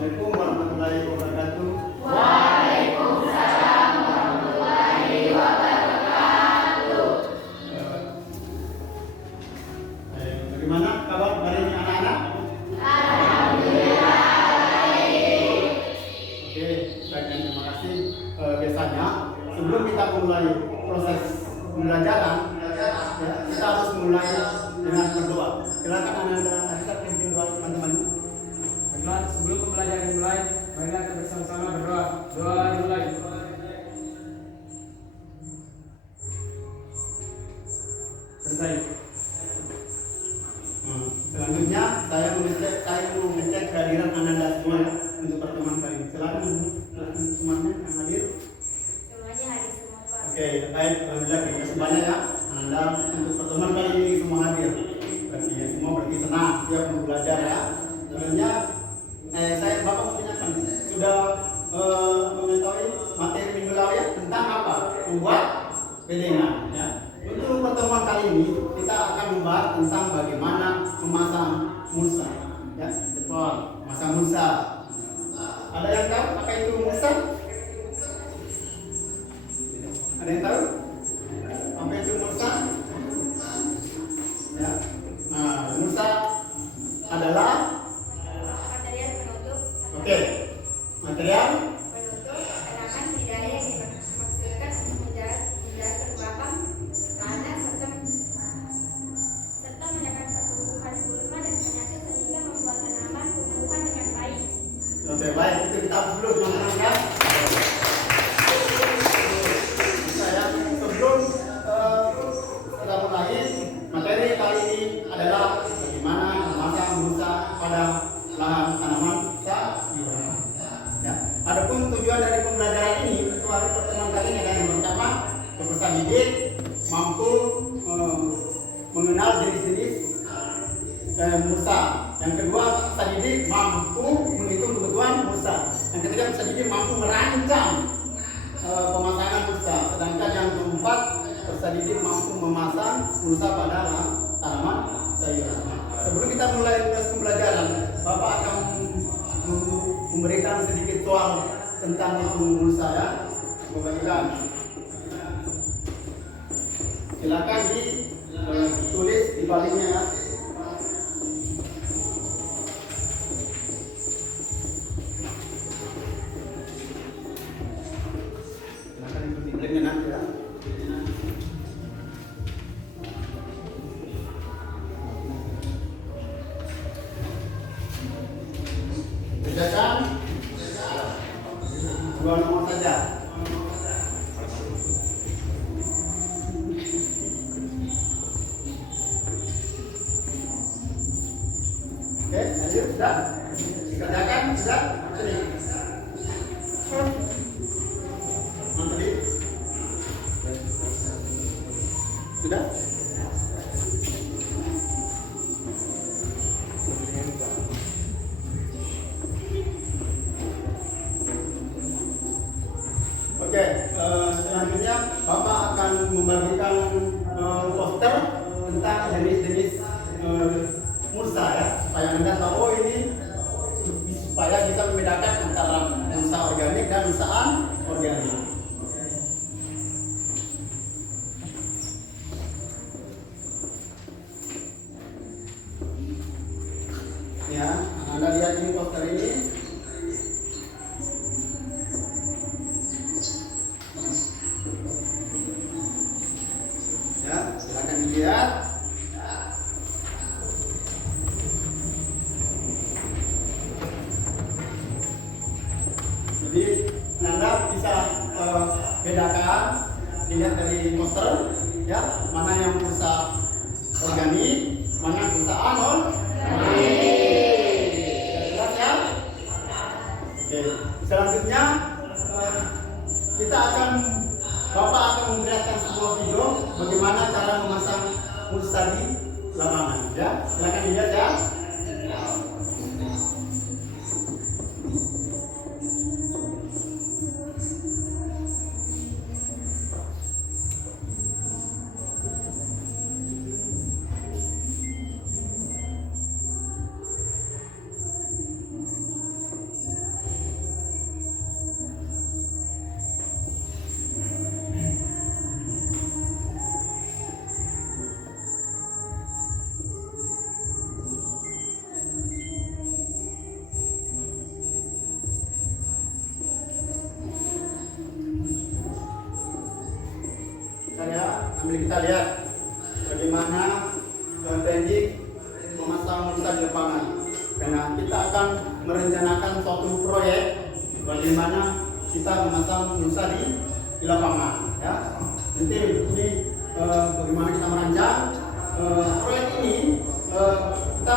Assalamualaikum warahmatullahi wabarakatuh. Waalaikumsalam warahmatullahi wabarakatuh. Bagaimana kabar hari ini anak-anak? Alhamdulillah baik. Oke, baik dan terima kasih. Biasanya sebelum kita mulai proses pembelajaran, ya, kita harus mulai dengan berdoa. Silakan anak-anak Arisa pimpin doa teman-teman. Baiklah, sebelum pembelajaran dimulai, marilah kita bersama-sama berdoa. Doa dimulai. Selesai. Selanjutnya saya mau mengecek kehadiran Ananda semua ya, untuk pertemuan kali ini. Silakan semuanya yang hadir. Semuanya hadir semua, Pak. Oke, baik. Alhamdulillah terima kasih banyak ya Ananda untuk pertemuan kali ini semua hadir. Berarti ya semua berarti senang siap untuk belajar ya. Sebenarnya saya Bapak mau tanyakan sudah mengetahui materi minggu lalu ya tentang apa? Membuat pedengan ya. Untuk pertemuan kali ini kita akan membahas tentang bagaimana memasang mulsa ya. Cepat memasang mulsa. Ada yang tahu apa itu mulsa? Ada yang tahu apa itu mulsa? Ya. Nah, mulsa adalah Material penutup. oke, material Penutup tenaga hidayah yang dimaksudkan untuk menjaga kelembapan tanah serta menjaga pertumbuhan gulma dan penyakit sehingga membuat tanaman tumbuhan dengan baik. oke, baik itu kita dulu teman-teman ya. Saya sebelum kita mulai materi kali ini adalah bagaimana memasang mulsa pada lahan tanaman sayuran. Ya. Adapun tujuan dari pembelajaran ini untuk hari pertemuan kali ini adalah yang pertama peserta didik mampu mengenal jenis-jenis mulsa. Yang kedua peserta didik mampu menghitung kebutuhan mulsa. Yang ketiga peserta didik mampu merancang pemasangan mulsa. Sedangkan yang keempat peserta didik mampu memasang mulsa pada tanaman sayuran. Sebelum kita mulai pembelajaran, Bapak akan memberikan sedikit soal tentang itu mulsa ya. Bagikan. Silakan ditulis di baliknya ya. Silakan ikuti baliknya nanti ya. Kerjakan dua nomor saja. Oke, lanjut sudah. Dikerjakan sudah. Sini. Mantap. Sudah. Oke, selanjutnya Bapak akan membagikan poster tentang jenis-jenis mulsa ya, supaya Anda tahu oh ini supaya bisa membedakan antara mulsa organik dan mulsa anorganik. Ya, Anda lihat ini poster ini. Ya, silakan dilihat. Jadi Anda bisa bedakan dilihat dari poster ya, mana yang mulsa organik, mana mulsa anorganik. Jelas ya? Oke, selanjutnya Bapak akan memperlihatkan sebuah video bagaimana cara memasang mulsa di lapangan ya. Silakan dilihat ya. kita lihat bagaimana teknik memasang mulsa di lapangan. Karena kita akan merencanakan suatu proyek bagaimana kita memasang mulsa di lapangan. Ya, nanti ini bagaimana kita merancang proyek ini kita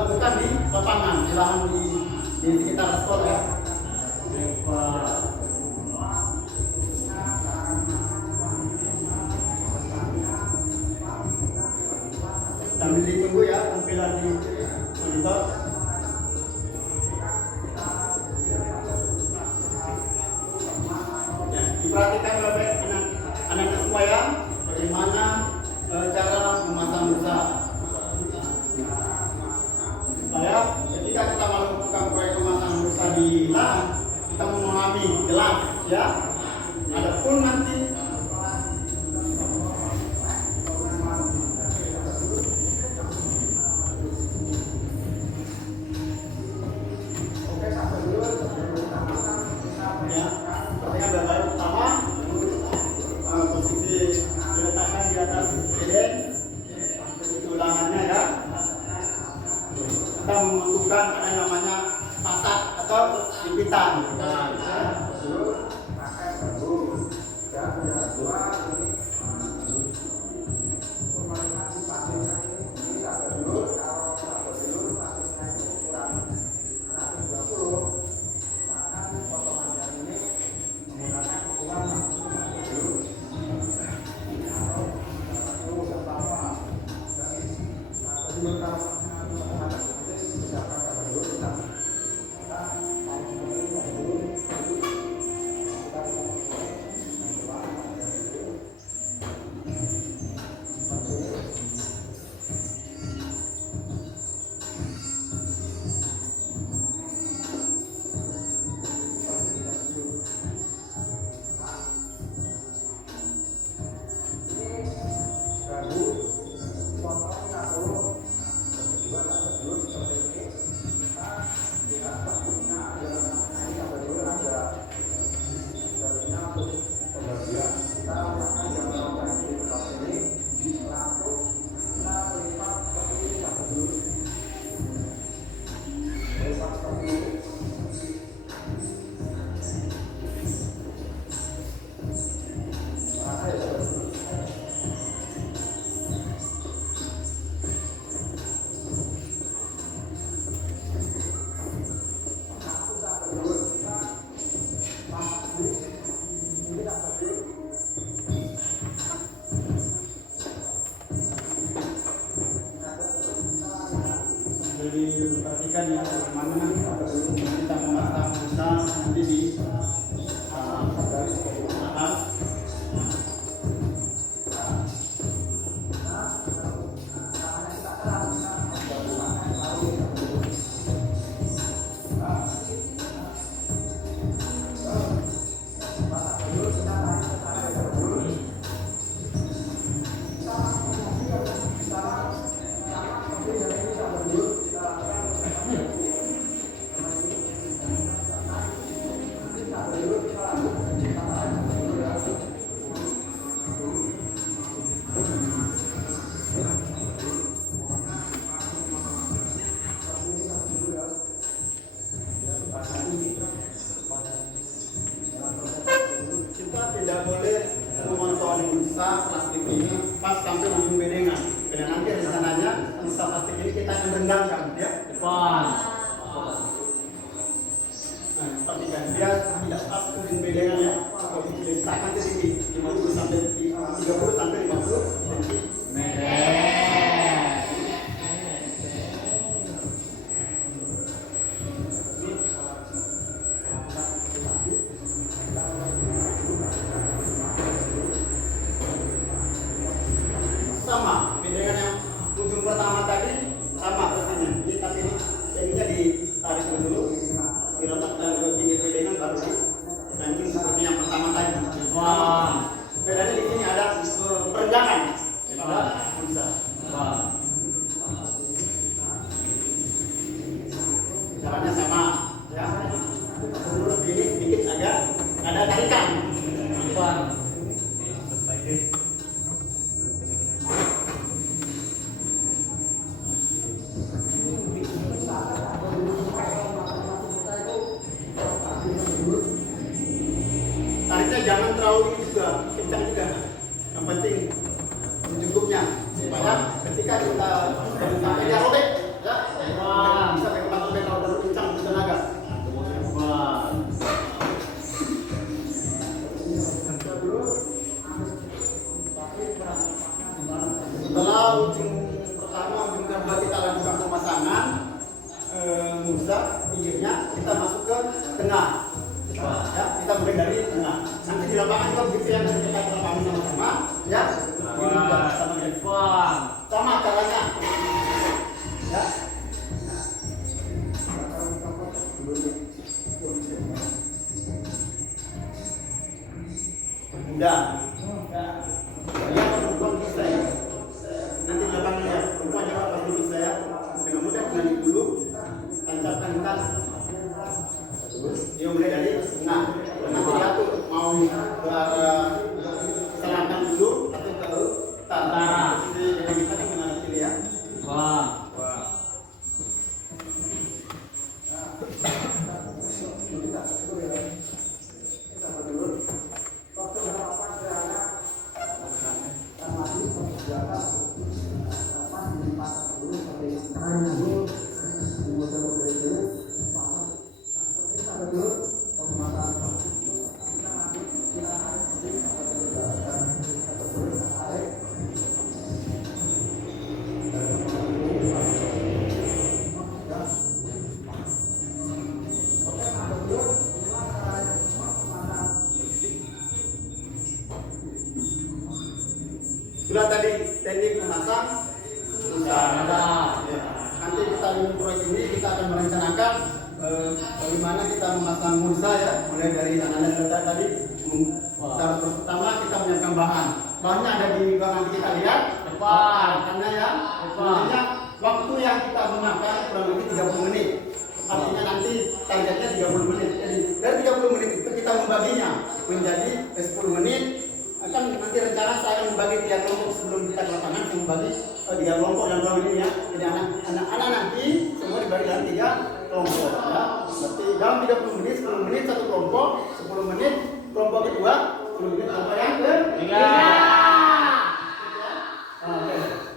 lakukan di lapangan, di lahan di sekitar sekolah. Ya. Sambil ditunggu ya tampilan di monitor. Ya, diperhatikan oleh anak-anak semua ya, bagaimana cara memasang mulsa. Supaya ketika kita melakukan proyek pemasangan mulsa di lahan, kita memahami jelas ya. Adapun nanti kita membutuhkan ada namanya fasad atau jepitan. Jadi diperhatikan ya bagaimana kita memasang mulsa nanti di atas. Kita tidak boleh memotong mulsa plastik ini pas sampai ujung bedengan. Karena nanti rencananya mulsa plastik ini kita akan rendangkan ya. Nah, perhatikan dia tidak pas ujung bedengan ya. Kalau diletakkan sedikit 50 sampai 30 sampai 50 cm. Sama bedengan yang ujung pertama tadi sama posisinya. Ini tapi ini ditarik dulu, diletakkan ke pinggir bedengan baru digantung seperti yang pertama tadi. Wah, bedanya di sini ada perendangan. Ada mulsa. Caranya sama, ya. Lurus ini sedikit agak ada tarikan. terlalu ini juga kencang juga. Yang penting secukupnya supaya ketika kita sampainya robek, ya, bisa tempat robek kalau terlalu kencang itu tenaga. Wah. Setelah ujung pertama, ujung kedua kita lakukan pemasangan musa pinggirnya, kita masuk ke tengah. Ya, kita mulai dari tengah. Nanti di lapangan juga begitu ya, nanti kita lapangan sama-sama. Ya, sama caranya. Ya. Mudah. Ya, perempuan bisa ya. Nanti di lapangan ya, perempuan jangan pas dulu saya. Dengan mudah dengan dulu, tancapkan kan. Dia mulai dari tengah. Nanti diatur mau ke arah selatan dulu atau ke utara. Jadi kita kan mengalami pilih ya. Wah. Itulah tadi teknik memasang musa. Ya. Nanti kita di proyek ini kita akan merencanakan bagaimana kita memasang musa ya, mulai dari anak-anak tadi. Cara pertama kita menyiapkan bahan. Bahannya ada di belakang kita lihat. Karena ya, sebenarnya waktu yang kita memakan kurang lebih 30 menit. Artinya nanti targetnya 30 menit. Jadi dari 30 menit itu kita membaginya menjadi 10 menit. Akan nanti rencana saya akan membagi 3 kelompok sebelum kita ke lapangan, saya membagi 3 kelompok yang belum ini ya. Jadi anak-anak nanti semua dibagi dalam 3 kelompok ya. Berarti dalam 30 menit, 10 menit satu kelompok, 10 menit kelompok kedua, 10 menit kelompok yang ketiga.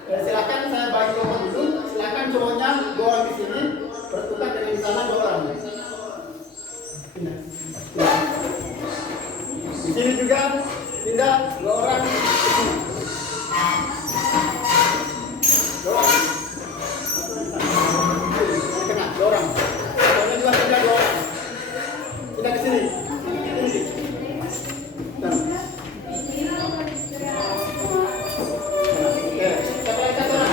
Silakan saya bagi kelompok dulu. Silakan cowoknya 2 orang di sini, bertukar dengan di sana 2 orang. Di sini juga pindah 2 orang. 2 orang. Di tengah 2 orang. Ini juga pindah 2 orang. Pindah ke sini. Oke, siapa lagi 1 orang?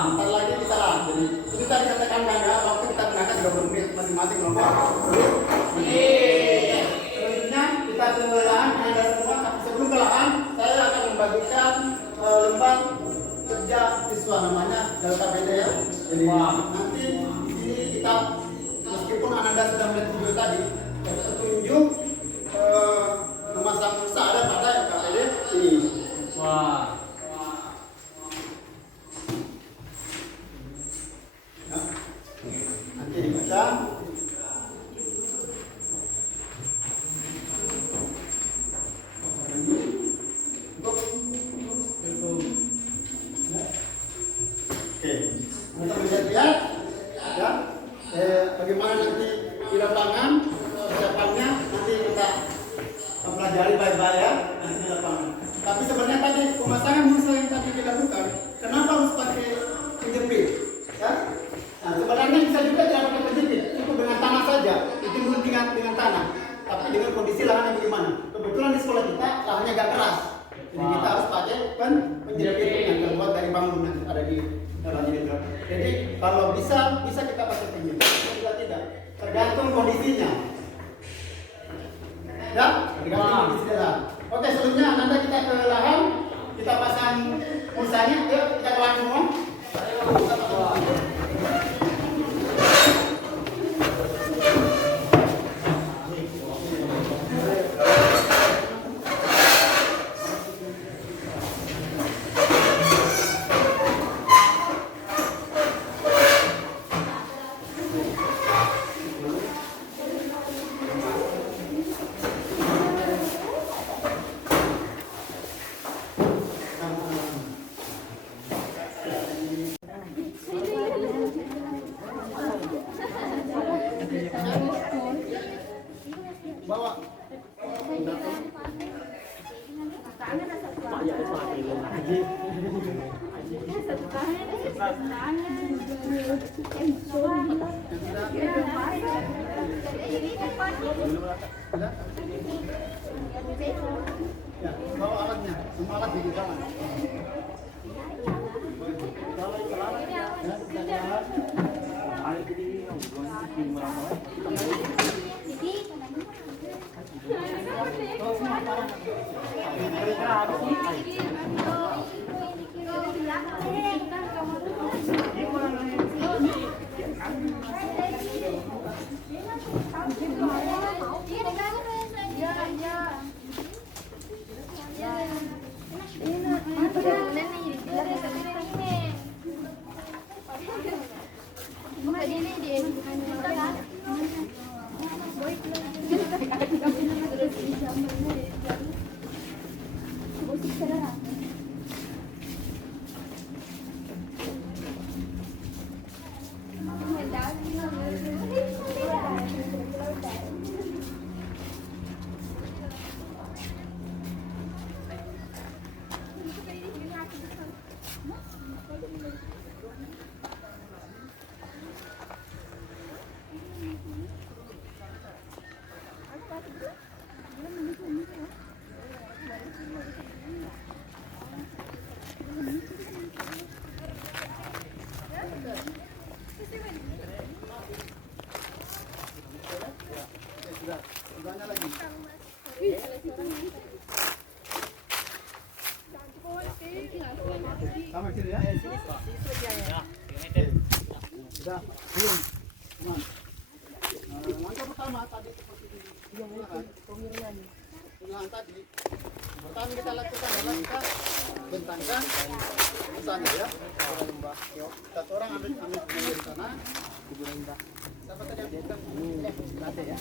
Bentar lagi kita lah. Jadi itu tadi saya tekankan ya, waktu kita gunakan 30 menit masing-masing kelompok. Selanjutnya kita ke lahan Anda semua. Tapi sebelum ke lahan, saya akan membagikan lembar kerja siswa namanya Delta PD ya. Jadi nanti di sini kita meskipun Anda sudah melihat video tadi, petunjuk memasang musa ada pada Delta PD ini. Wah. Nanti dibaca. Oke, untuk lihat ya, bagaimana nanti di lapangan persiapannya nanti kita pelajari baik-baik ya nanti di lapangan. Tapi sebenarnya tadi pemasangan musa yang tadi kita lakukan, kenapa harus pakai penjepit? Ya? Nah, sebenarnya bisa juga tidak pakai penjepit, cukup dengan tanah saja, ditimbun dengan tanah. Tapi dengan kondisi lahan yang bagaimana? Kebetulan di sekolah kita lahannya agak keras, jadi kita harus pakai penjepit yang terbuat dari bambu yang ada di dalamnya itu. Jadi kalau bisa kita pakai penjepit, kalau tidak, tergantung kondisinya. Ya, tergantung kondisi lahan. Oke, sebelumnya nanti kita ke lahan, kita pasang musanya, yuk kita ke lahan semua. Bawa. Ya, bawa alatnya, semua alat di dalam. Sebelahnya lagi. Sama sini ya. Sudah, belum. Langkah pertama tadi seperti pengiriman tadi. Pertama kita lakukan adalah kita bentangkan ke sana ya. Satu orang ambil di sana. Siapa tadi yang pegang? Nanti ya.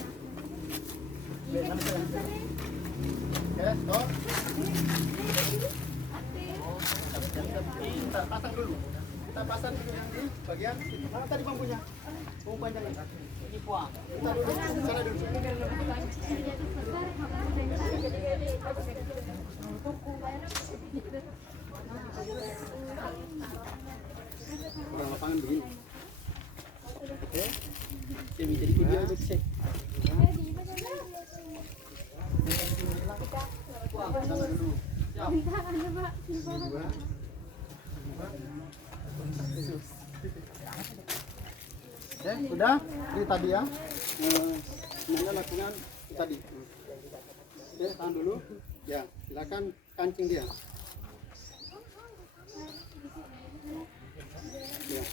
Ya, stop. Kita pasang dulu. Kita pasang dulu yang di bagian situ. Mana tadi bambunya? Bambu panjang ini. Ini puang. Kita dulu sana dulu. Kurang lapangan begini. Oke. Ini jadi video untuk cek. Ya, sudah. Ini tadi ya. Semuanya lakukan tadi. Oke, tahan dulu. Ya, silakan kancing dia. Ya.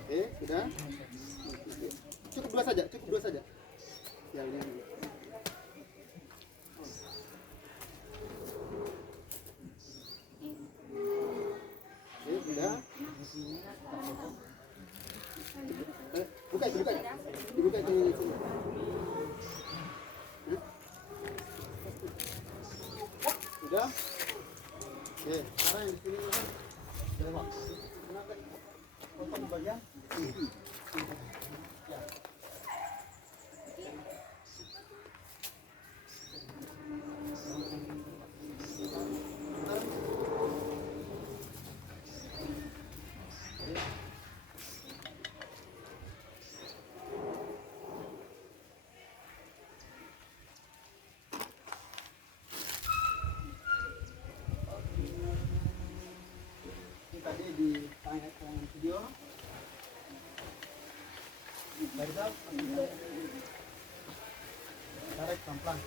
Oke, sudah. Cukup dua saja, cukup dua saja. Ya, ini dulu. Oke, sudah. Buka itu, buka. Dibuka itu. Sudah. Oke, sekarang yang di sini kan lewat. Kenapa? Potong bagian. Ya. Tadi di tayangan video barisal tarik pelan-pelan.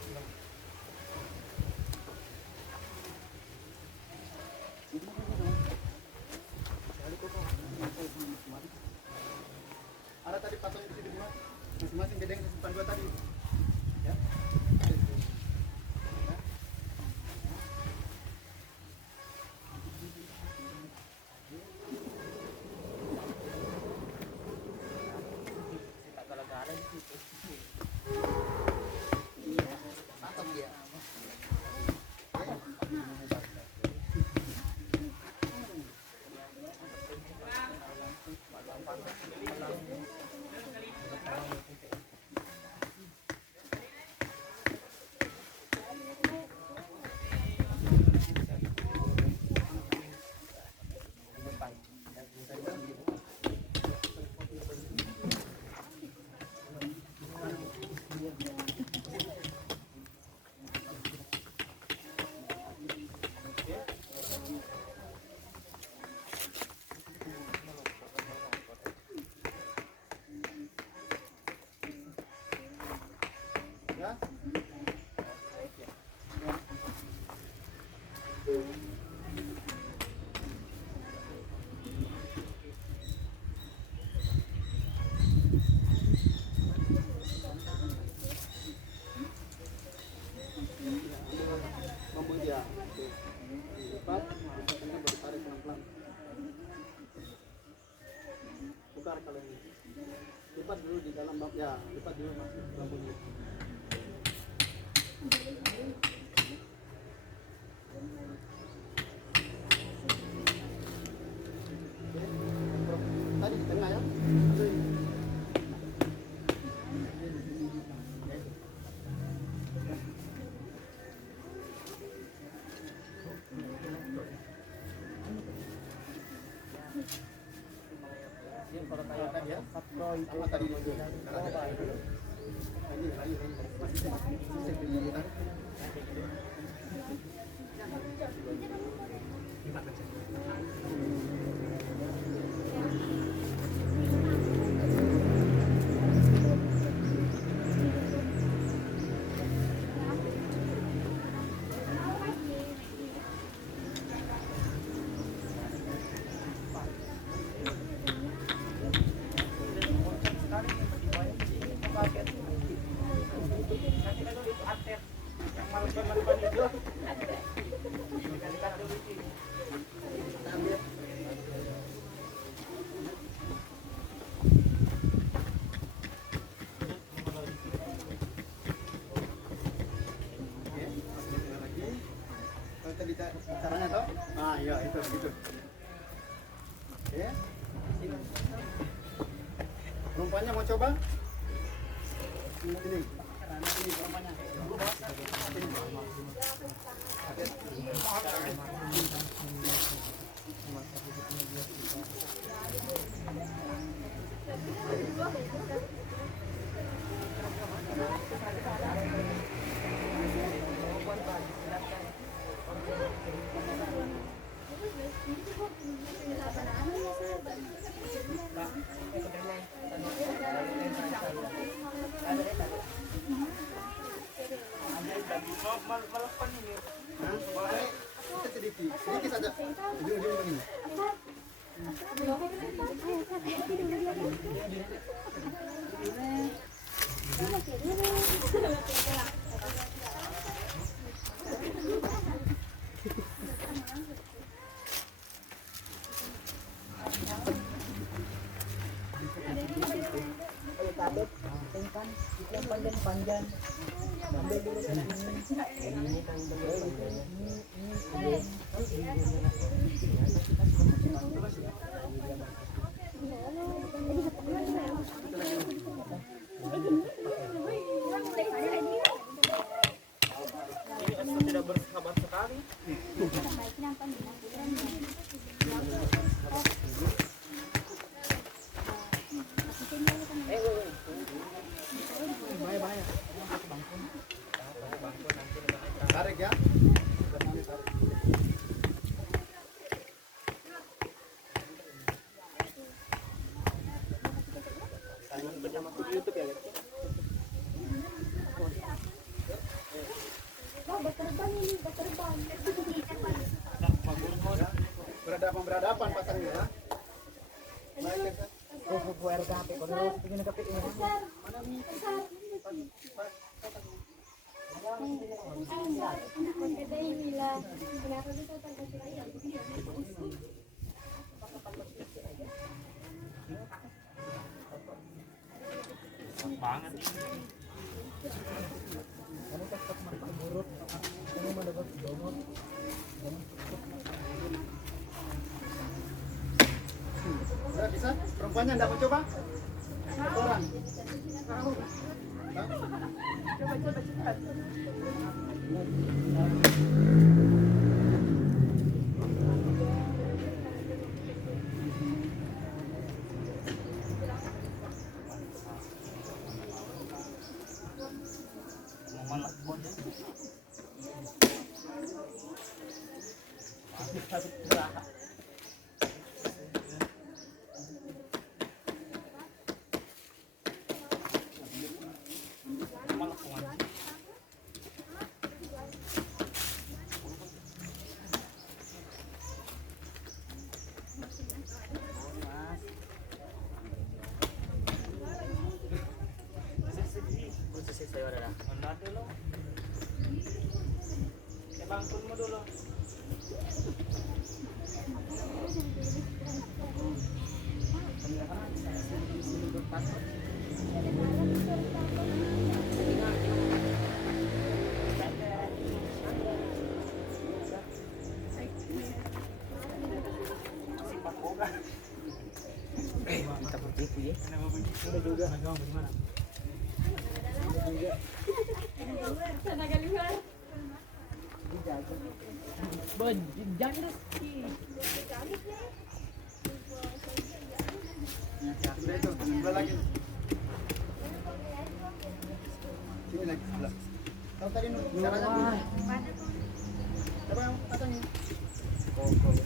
Ada tadi patung di sini dua, masing-masing gedeng simpan dua tadi. Ya. Ya. Bambu dia. Lipat, ini baru tarik pelan-pelan. Tukar kalau ini. Lipat dulu di dalam bambu ya, lipat dulu mas bambunya. Tadi di tengah ya. Sama tadi ini caranya toh? Ah iya itu gitu. Oke. Rumpanya mau coba? Ini. Ini rumpanya. Sedikit saja. Ujung-ujung begini. Panjang ambil dulu ini tidak bersahabat sekali. Tarik ya. Bernama YouTube ya, guys. Berhadapan pasangnya ya. Baik, ya. Kuku air kape, kalau begini kape ini. Banget. Kamu tetap makan buruk, kamu mendapat domor. Udah bisa? Perempuannya enggak mau coba? Orang. Coba cepat. Bangkun mo dulu. Kita begitu ya. Udah juga. Bagaimana? Sana keluar. Ben, jangan rezeki. Udah itu, sebelah lagi. Sini lagi sebelah. Kalau tadi caranya gini. Coba yang pasangnya. Oke.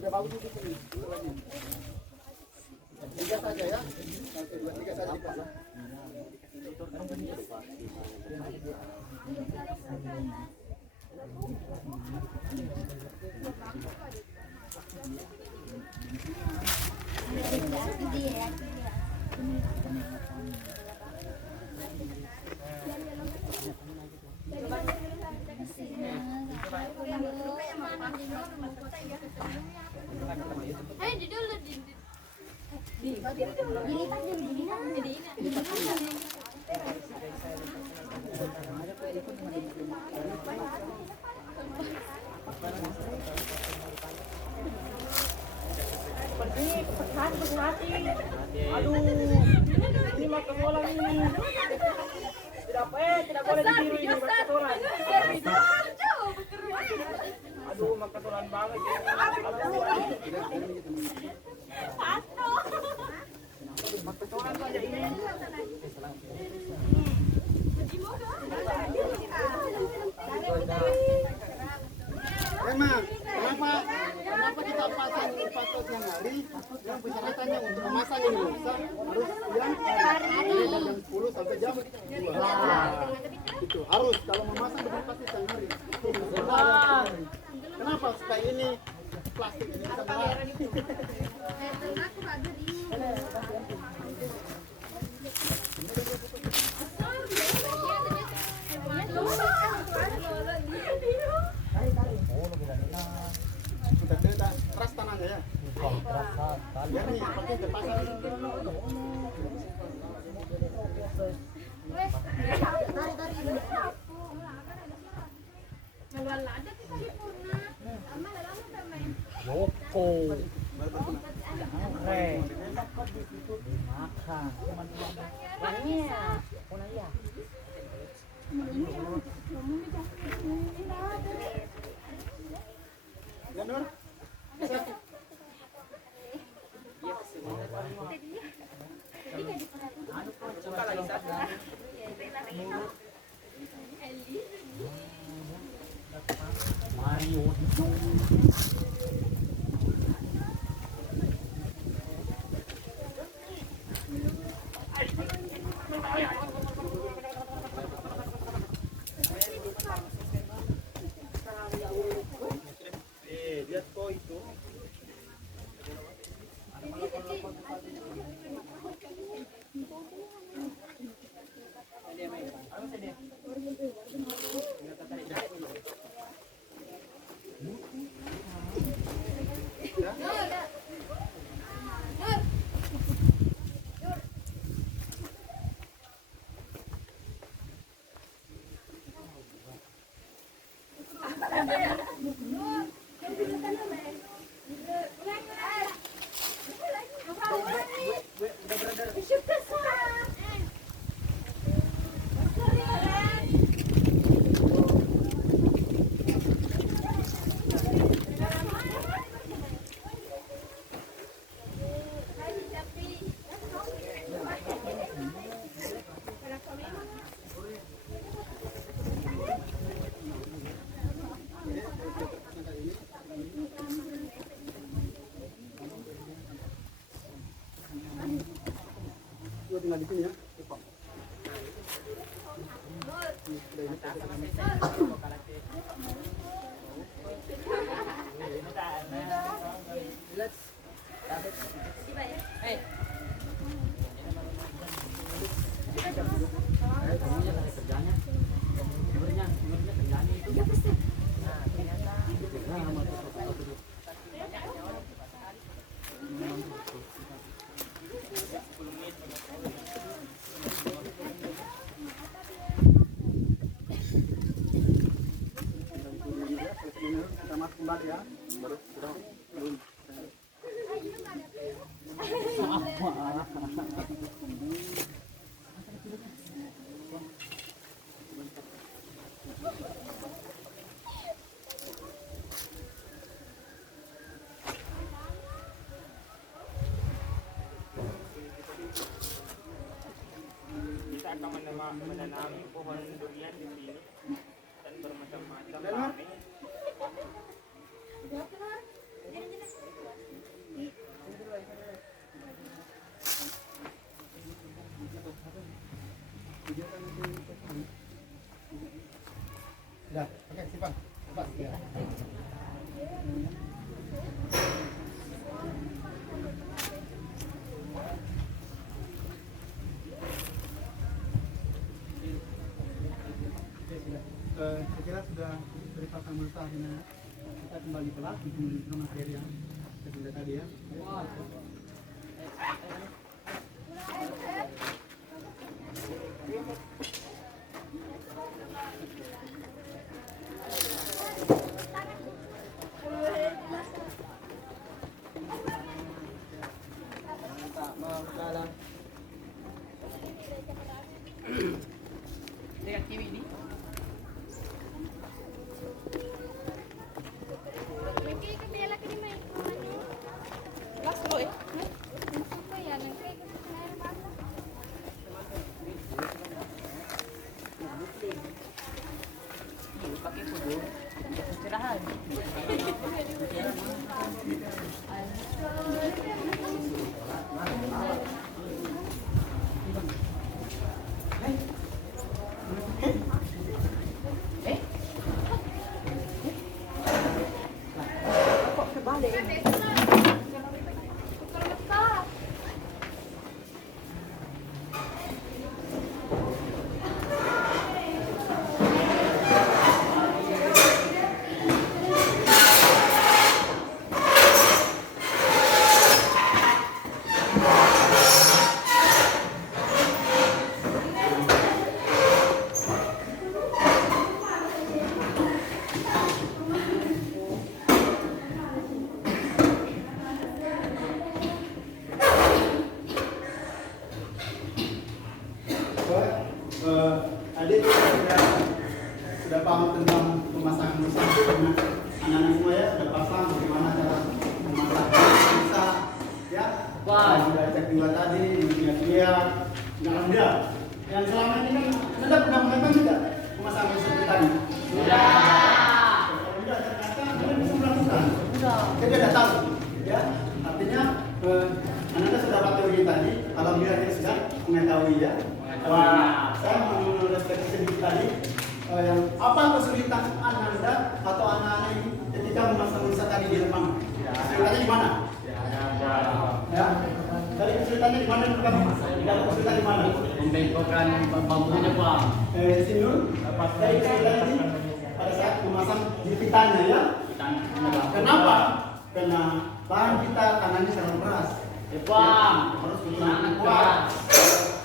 Sudah bagus itu ini. Tiga saja ya. 1, 2, 3 saja dipasang. Ayo di dulu dilipat dulu Pergi, hati. Aduh, ini mah kesolan ini. Tidak boleh ditiru ini mah kesolan. Aduh, mah kesolan banget ini. Mah kesolan saja ini. Emang, kenapa kita pasang paspor yang hari? Yang persyaratannya untuk memasang ini bisa harus yang dari jam 10 sampai jam 2. Itu harus kalau memasang dengan pasti siang hari. Kenapa? Supaya ini plastik ini bisa melar. Sudah keras tanahnya ya. Biar nih pakai terpasang. Loko. Ya, Nur. Bisa. Lihat kok itu. Gua tinggal di sini ya. Kita masuk kembali ya. Baru sudah belum. Kita akan menanami pohon durian di sini dan bermacam-macam Dan, rame. Sudah, oke, simpan. Simpan, ya. Oke, sudah. Saya kira sudah beripakan multah ini. Kita kembali kelas di materi yang kita sudah tadi ya. Dekat kiri ini. Pakai kudu istirahat. pemasangan musa. Anak-anak semua ya sudah pasang bagaimana cara memasak musa, ya. Wah. Sudah cek juga tadi, dia. Nah, dia. Yang selama ini kan Anda pernah melakukan juga pemasangan musa tadi. Kalau tidak ternyata Anda bisa melakukan. Jadi ada tahu, ya. Artinya Anda sudah dapat teori tadi, alhamdulillah dia sudah mengetahui ya. Wah, saya merespek sedikit tadi. Apa kesulitan Anda atau anak-anak ini ketika memasang musa tadi di depan? Kesulitannya di mana? Ya. Tadi kesulitannya di mana juga? Tidak kesulitan di mana? Membengkokkan bambunya, Pak. Sinur, tadi kesulitan ini pada saat memasang jepitannya ya. Kenapa? Karena bahan kita tangannya sangat keras. Bang, Harus sangat kuat. keras.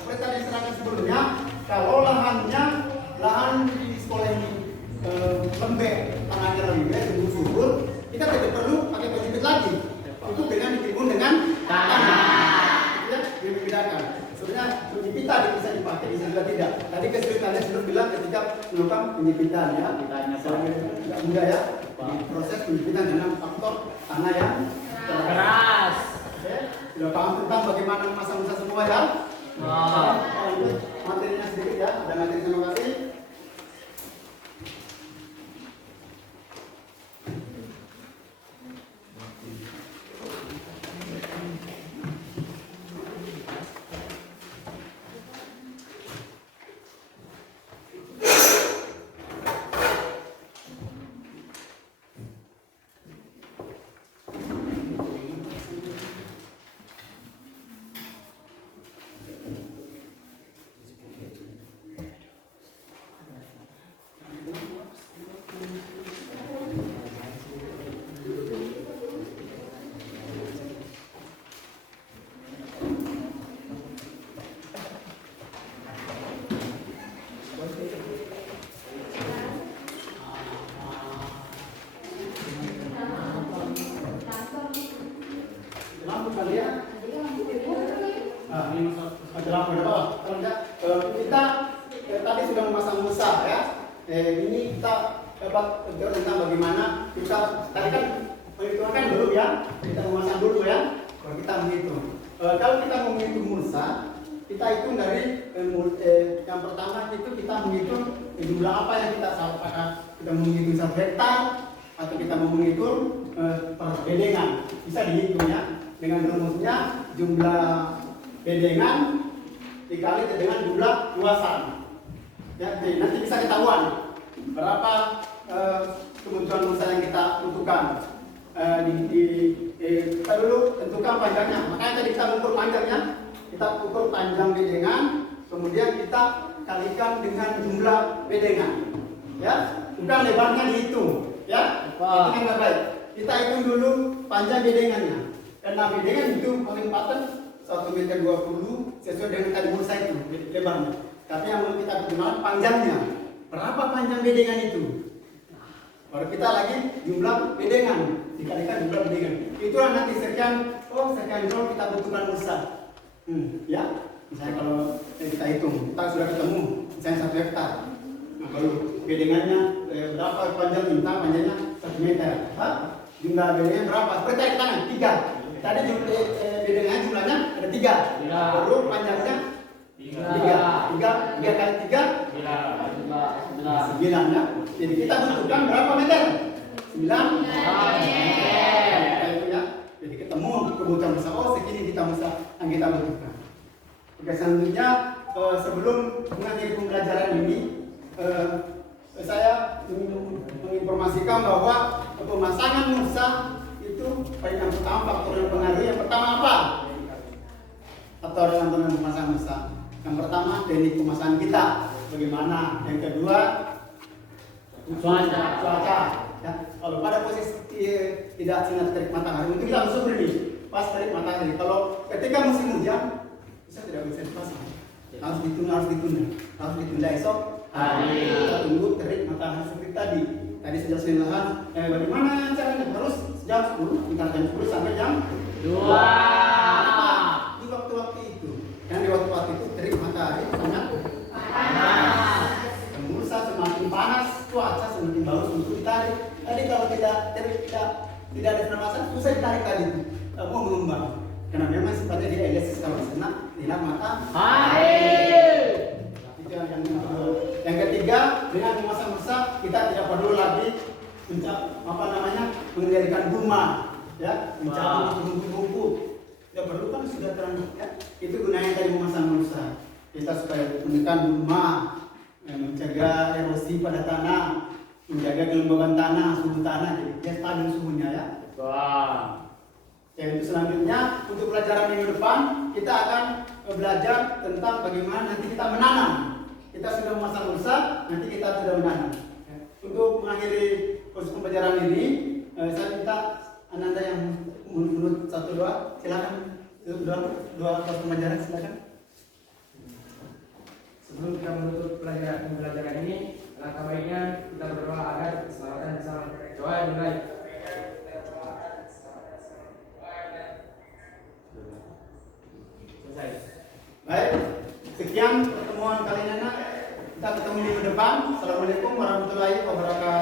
Seperti tadi diserahkan sebelumnya, kalau lahan di sekolah ini lembek, tanahnya lembek, subur, kita tidak perlu pakai penjepit lagi. Itu dengan ditimbun dengan tanah. Ya, dibedakan. Sebenarnya penjepitan bisa dipakai, bisa juga tidak. Tadi kesulitannya sudah bilang ketika melakukan penjepitan ya. Tidak mudah ya. Proses penjepitan dengan faktor tanah yang Keras. Oke, sudah paham tentang bagaimana memasang musa semua ya? Lanjut materinya sedikit ya. Ada materi terima kasih. Lampu kalian? Ini ada lampu ada bawah. Kalau enggak, kita tadi sudah memasang musa ya. Ini kita dapat belajar tentang bagaimana kita tadi kan perhitungan dulu ya. Kita memasang dulu ya. Kalau kita menghitung, kalau kita menghitung musa, kita hitung dari yang pertama itu kita menghitung jumlah apa yang kita apakah kita menghitung 1 hektar atau kita mau menghitung per bedengan, bisa dihitung ya. Dengan rumusnya jumlah bedengan dikali dengan jumlah luasan. Ya, nanti bisa ketahuan berapa kebutuhan musa yang kita butuhkan. Kita dulu tentukan panjangnya. Makanya tadi kita ukur panjangnya, kita ukur panjang bedengan, kemudian kita kalikan dengan jumlah bedengan. Ya, bukan lebarnya dihitung. Ya, itu yang baik. Kita hitung dulu panjang bedengannya. Karena bedengan itu paling paten 1,20 meter sesuai dengan tadi musa itu lebarnya. Tapi yang mau kita pergunakan panjangnya. Berapa panjang bedengan itu? Baru kita lagi jumlah bedengan dikalikan jumlah bedengan. Itulah nanti sekian jauh kita butuhkan musa. Ya, misalnya kalau kita hitung, kita sudah ketemu misalnya 1 hektar. Nah, kalau bedengannya berapa panjangnya 1 meter. Jumlah bedengan berapa? Seperti air tangan 3. Tadi bedengan jumlahnya ada 3. Baru panjangnya 3 kali 3 9 ya. Jadi kita butuhkan berapa meter? 9 meter itu ya. Jadi ketemu kebutuhan musa. Segini kita musa yang kita butuhkan. Oke, selanjutnya sebelum mengakhiri pembelajaran ini saya ingin menginformasikan bahwa pemasangan musa itu yang pertama faktor yang pengaruh. Yang pertama apa? Faktor yang memasang musa. Yang pertama teknik pemasangan kita bagaimana. Yang kedua cuaca. Ya. Kalau pada posisi tidak sinar terik matahari, mungkin kita langsung berdiri pas terik matahari. Kalau ketika musim hujan, bisa tidak bisa dipasang. Harus ditunda esok hari. Kita tunggu terik matahari seperti tadi. Tadi sejak lahan. Bagaimana caranya? Harus jam 10, kita jam 10 sampai jam 2. Di waktu-waktu itu. Dan di waktu-waktu itu terik matahari sangat panas. Musa semakin panas, cuaca semakin bagus untuk ditarik. Tadi kalau tidak ada pernapasan susah ditarik tadi itu. Mau mengembang. Karena memang sifatnya dia elesis kalau senang tidak mata. Itu yang kedua. Yang ketiga, dengan memasang-masang kita tidak perlu lagi mengendalikan guma, ya, mencabut rumput-rumput. Tidak perlu kan sudah terang, ya. Itu gunanya tadi memasang-masang. Kita supaya menekan guma, mencegah erosi pada tanah, menjaga kelembaban tanah, suhu tanah, jadi dia stabil suhunya, ya. Yang selanjutnya untuk pelajaran minggu depan kita akan belajar tentang bagaimana nanti kita menanam. Kita sudah memasang rusa, nanti kita sudah menanam. Untuk mengakhiri proses pembelajaran ini, saya minta Ananda yang menurut 1-2 silakan. Dua proses pembelajaran silakan. Sebelum kita menutup pembelajaran ini, langkah baiknya kita berdoa agar keselamatan bersama. Doa dimulai. Selesai. Baik, sekian pertemuan kali ini. Kita ketemu minggu depan. Assalamualaikum warahmatullahi wabarakatuh.